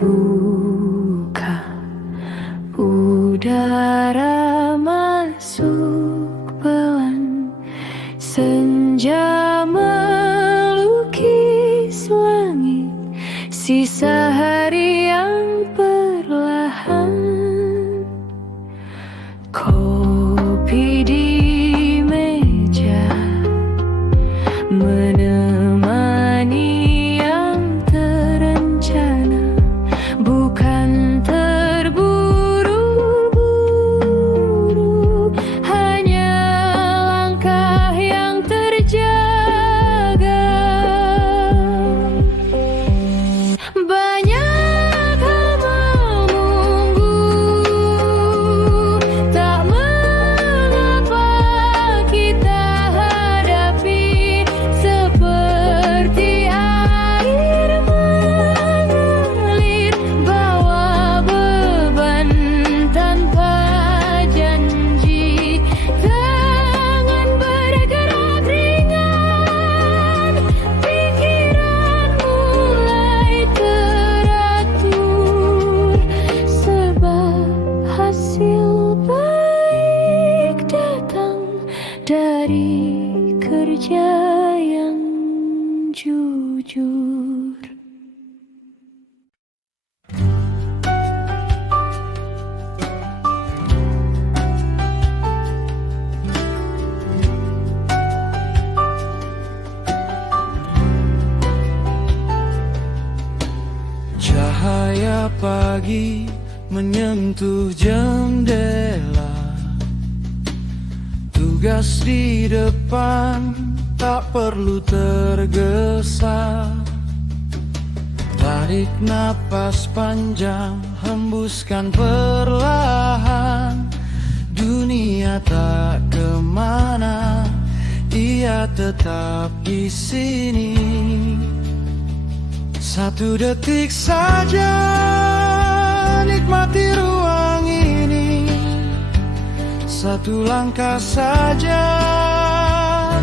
terbuka, udara masuk pelan, senja melukis langit, sisa hari yang perlahan. Kopi di meja menemani yang terencana, bukan terburu-buru, hanya langkah yang terjaga. Banyak hal menunggu, tak mengapa kita hadapi, seperti air mengalir, bawa beban tanpa janji, tangan bergerak ringan, pikiran mulai teratur, sebab hasil baik datang dari kerja yang jujur. Cahaya pagi menyentuh jendela, tugas di depan tak perlu tergesa. Tarik napas panjang, hembuskan perlahan. Dunia tak kemana, ia tetap di sini. Satu detik saja, nikmati ruang ini. Satu langkah saja,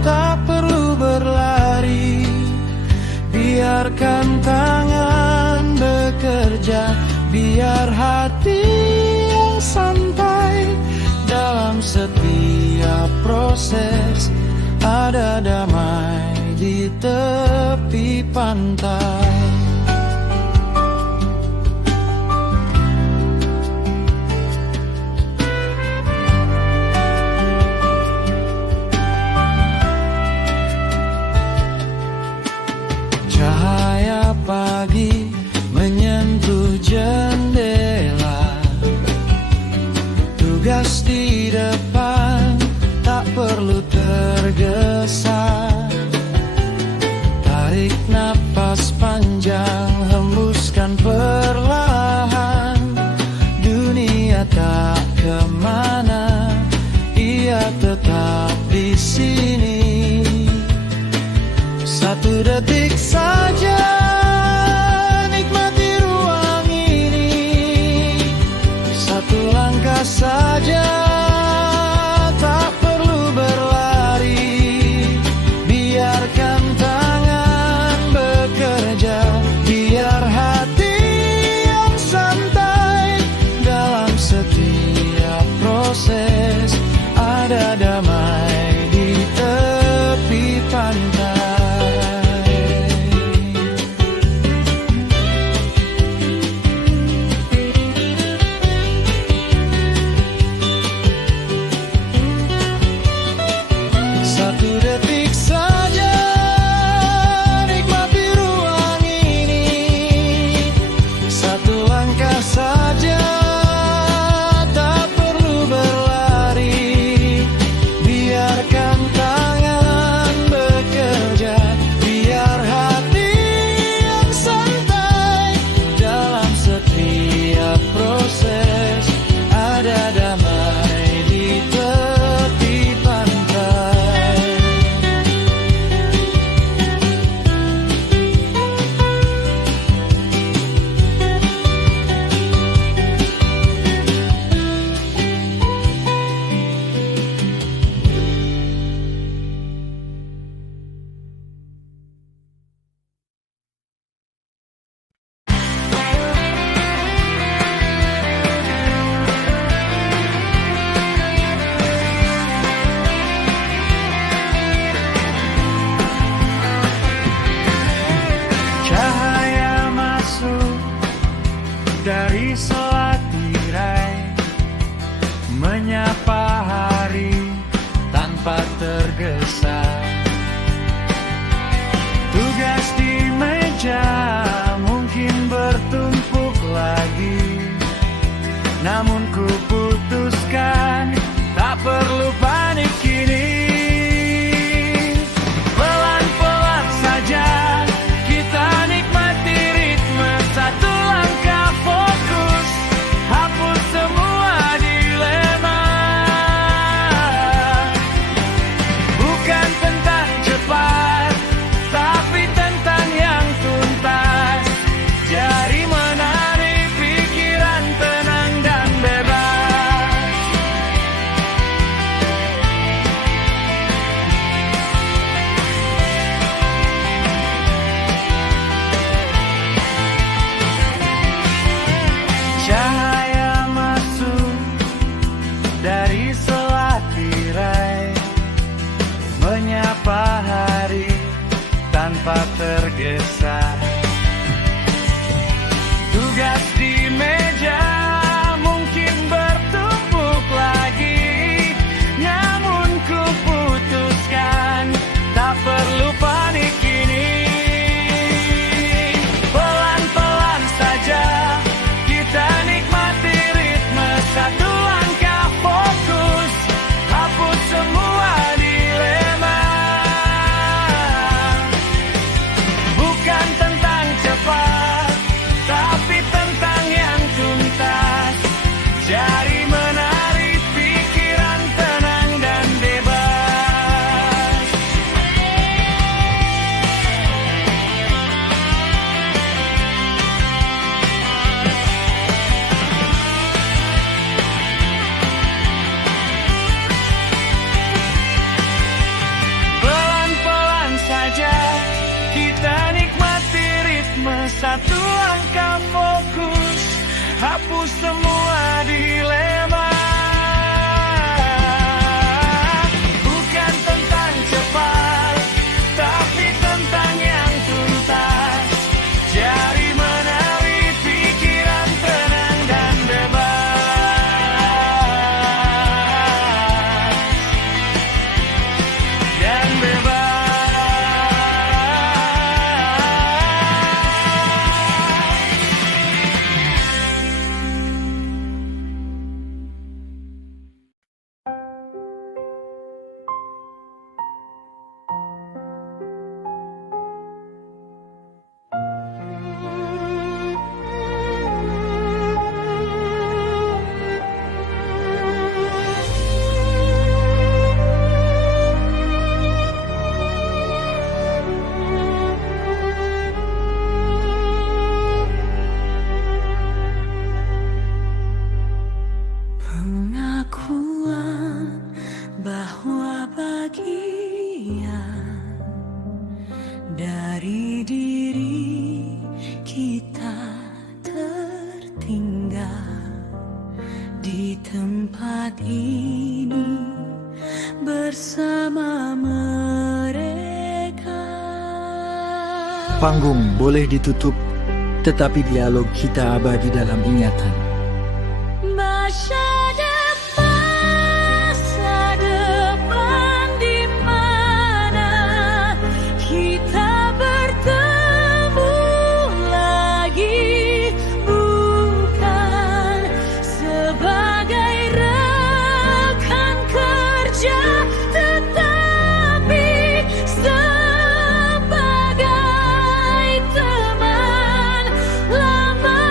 tak perlu berlari. Biarkan tangan bekerja, biar hati yang santai. Dalam setiap proses ada damai di tepi pantai. Cahaya pagi menyentuh jendela, tugas di depan tak perlu tergesa. Tarik napas panjang, hembuskan perlahan. Dunia tak kemana, ia tetap di sini. Satu detik saja, nikmati ruang ini. Satu langkah saja, tak perlu berlari. Biarkan tangan bekerja, biar hati yang santai. Dalam setiap proses ada damai di tepi pantai. menyapa hari tanpa tergesa. Tugas di meja mungkin bertumpuk lagi, namun ku putuskan tak perlu panik kini. Pelan-pelan saja kita nikmati ritme, satu langkah fokus, hapus semua dilema. Bukan tentang cepat, tapi tentang yang tuntas. Jari menari, pikiran tenang dan bebas. Cahaya masuk dari selat tirai, menyapa hari tanpa tergesa. Tugas di meja mungkin bertumpuk lagi, namun ku putuskan tak perlu panik kini. Pelan-pelan saja kita nikmati ritme, satu langkah fokus, hapus semua dilema. Bukan tentang cepat, tapi tentang yang tuntas. Jari menari, pikiran tenang dan bebas. Pelan-pelan saja kita nikmati ritme, satu langkah fokus, hapus semua dilema. Bukan tentang cepat, tapi tentang yang tuntas. Jari menari, pikiran tenang dan bebas. Dan bebas. Pengakuan bahwa bagian dari diri kita tertinggal di tempat ini bersama mereka. Panggung boleh ditutup, tetapi dialog kita abadi dalam ingatan. Masa depan di mana kita bertemu lagi, bukan sebagai rekan kerja, tetapi sebagai teman lama.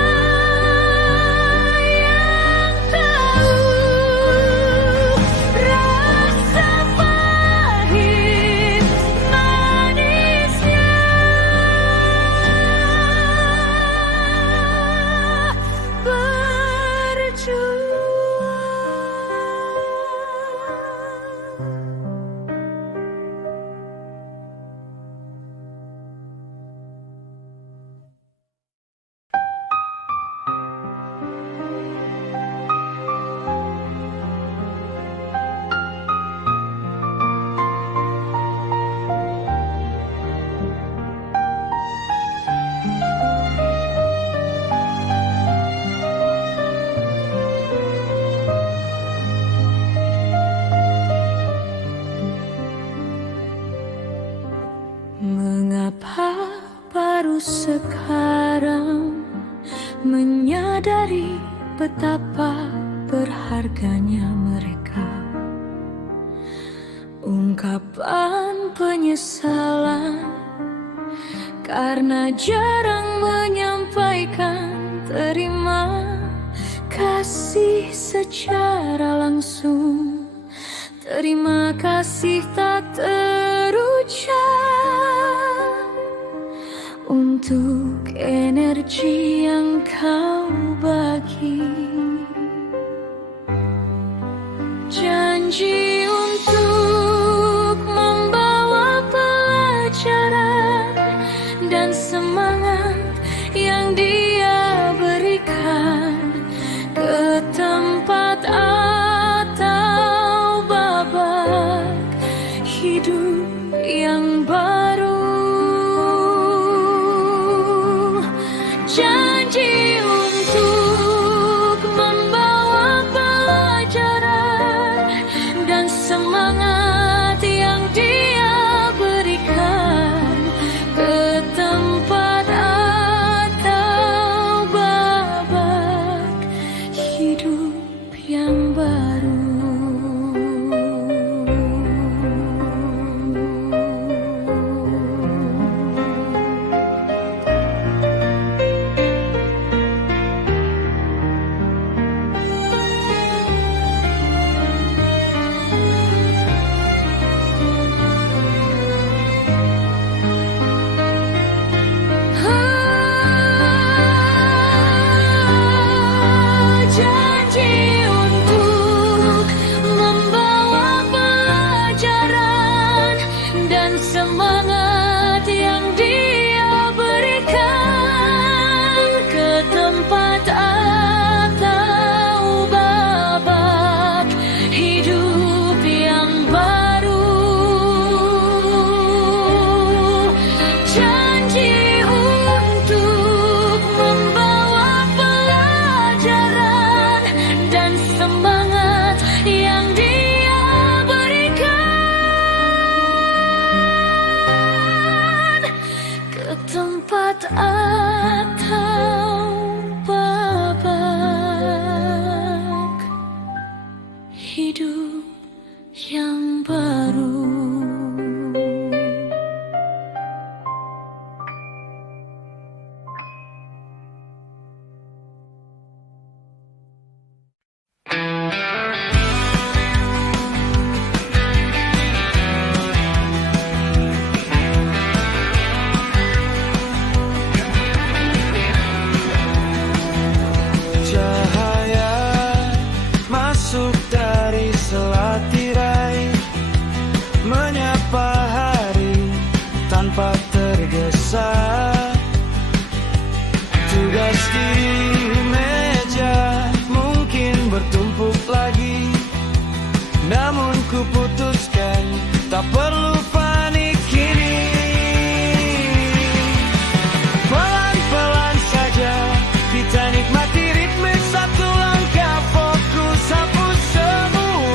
hanya mereka. Ungkapan penyesalan karena jarang menyampaikan terima kasih secara langsung. Terima kasih tak terucap untuk energi yang kau bagi. Janji untuk membawa pelajaran dan semangat yang Dia berikan ke tempat atau babak hidup yang baru. Janji untuk membawa pelajaran dan semangat yang Dia berikan ke tempat atau babak hidup yang baru. Janji untuk membawa pelajaran dan semangat yang Dia berikan ke tempat atau babak hidup yang baru. Janji untuk membawa pelajaran dan semangat yang Dia berikan ke tempat atau babak hidup yang baru. Cahaya masuk dari selat tirai, menyapa hari tanpa tergesa. Tugas di meja mungkin bertumpuk lagi, namun ku putuskan tak perlu panik kini. Pelan-pelan saja kita nikmati ritme satu langkah, fokus hapus semua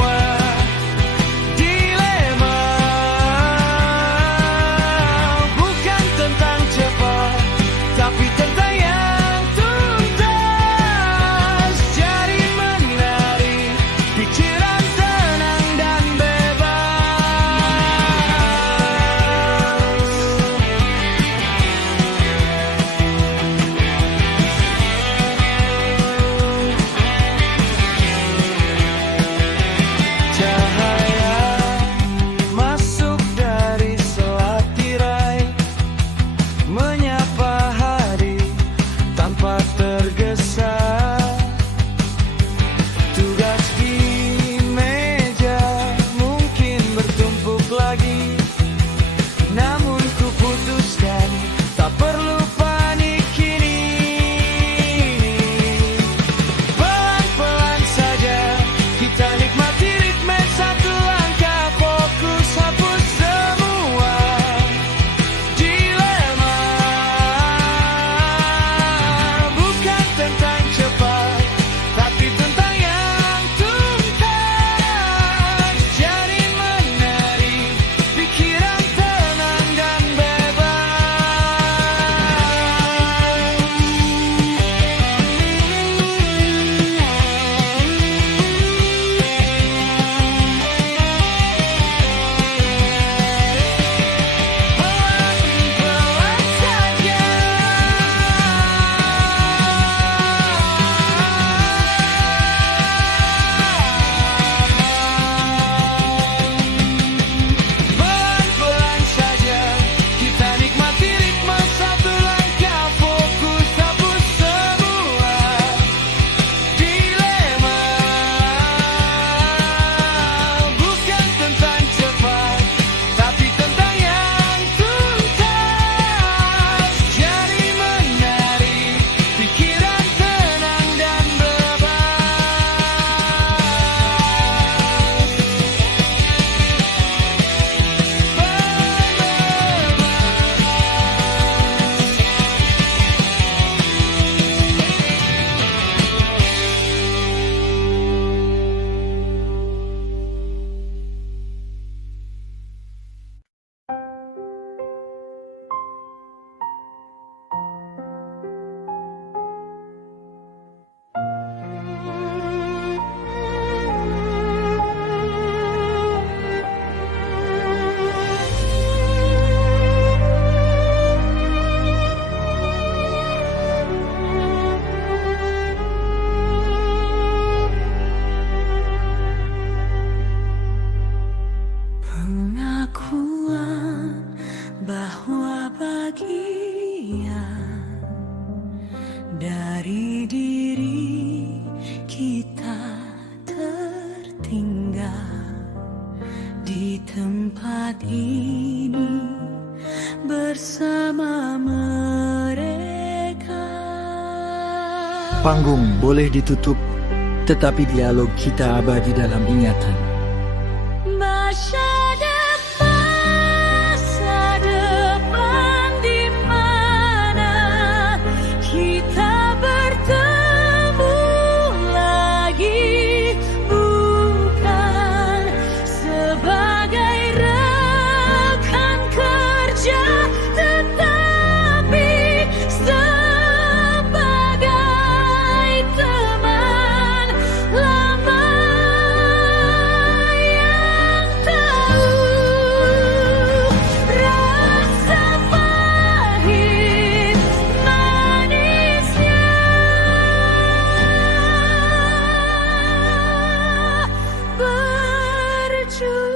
tinggal di tempat ini bersama mereka. Panggung boleh ditutup, tetapi dialog kita abadi dalam ingatan. Masa depan di mana kita bertemu lagi, bukan sebagai rekan kerja, tetapi sebagai teman lama yang tahu rasa pahit manisnya berjuang.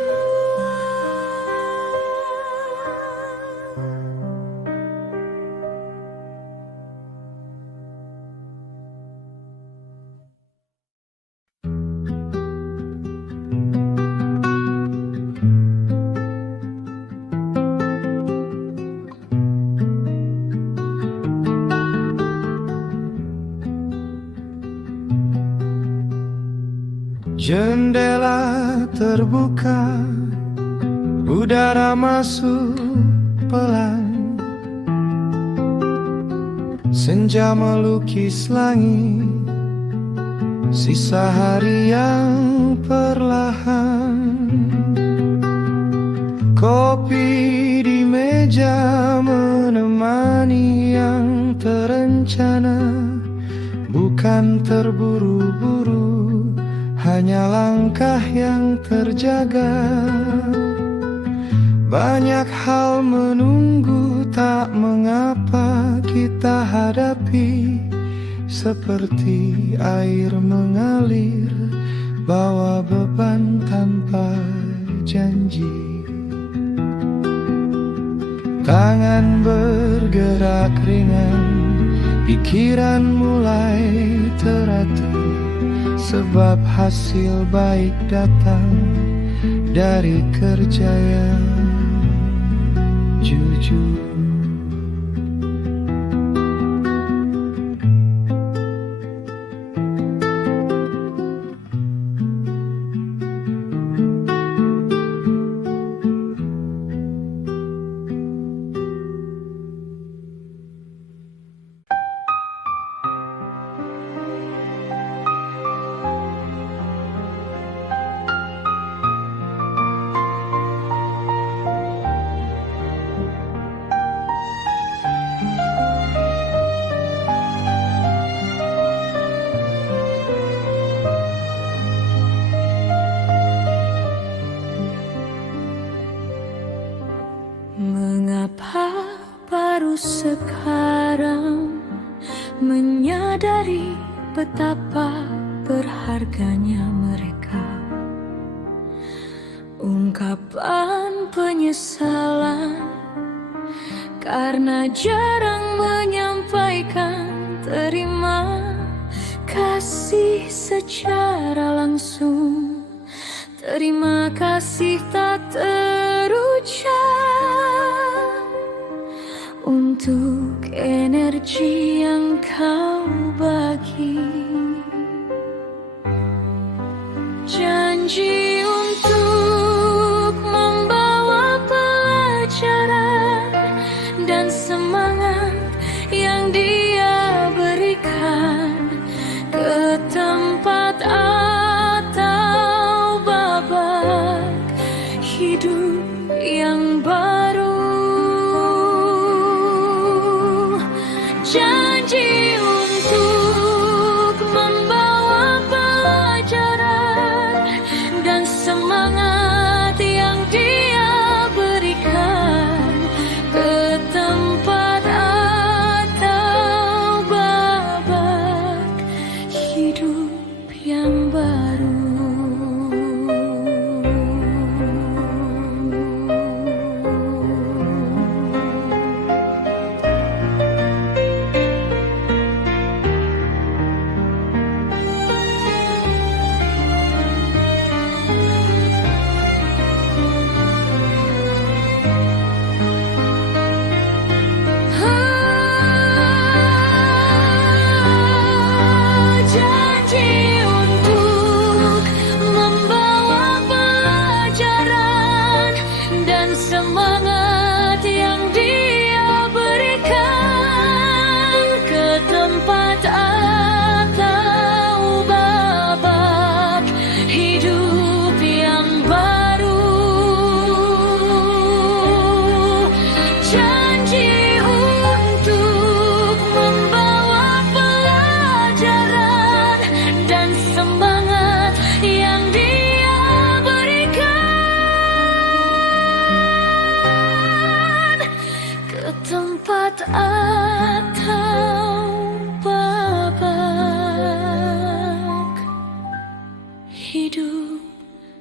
Jendela terbuka, udara masuk pelan. Senja melukis langit, sisa hari yang perlahan. Kopi di meja menemani yang terencana, bukan terburu-buru, hanya langkah yang terjaga. Banyak hal menunggu, tak mengapa kita hadapi. Seperti air mengalir, bawa beban tanpa janji. Tangan bergerak ringan, pikiran mulai teratur, sebab hasil baik datang dari kerja yang jujur. Mengapa baru sekarang menyadari betapa berharganya mereka? Ungkapan penyesalan karena jarang menyampaikan terima kasih secara langsung. Terima kasih tak terucap untuk energi yang kau bagi. Janji untuk membawa pelajaran dan semangat yang dia berikan ke tempat atau babak hidup yang baru. Janji untuk membawa pelajaran dan semangat yang dia berikan ke tempat atau babak hidup yang baru.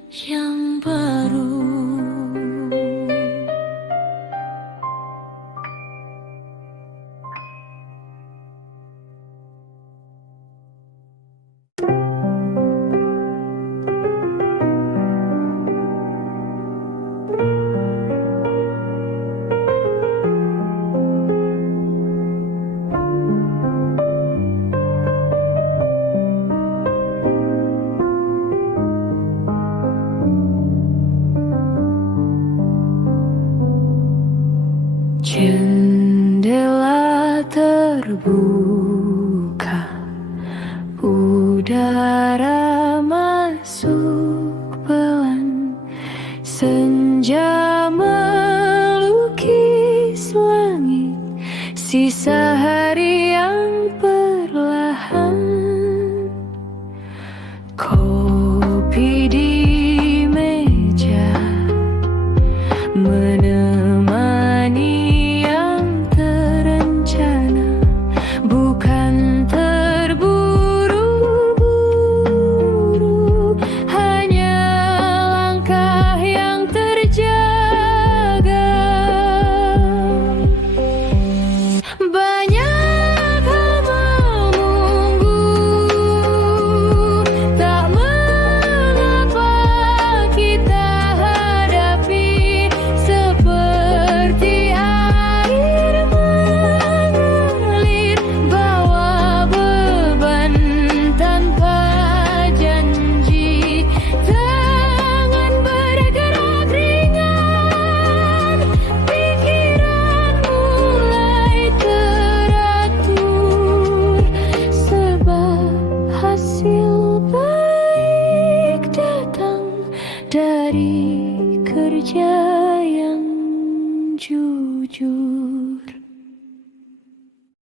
yang baru. Jendela terbuka,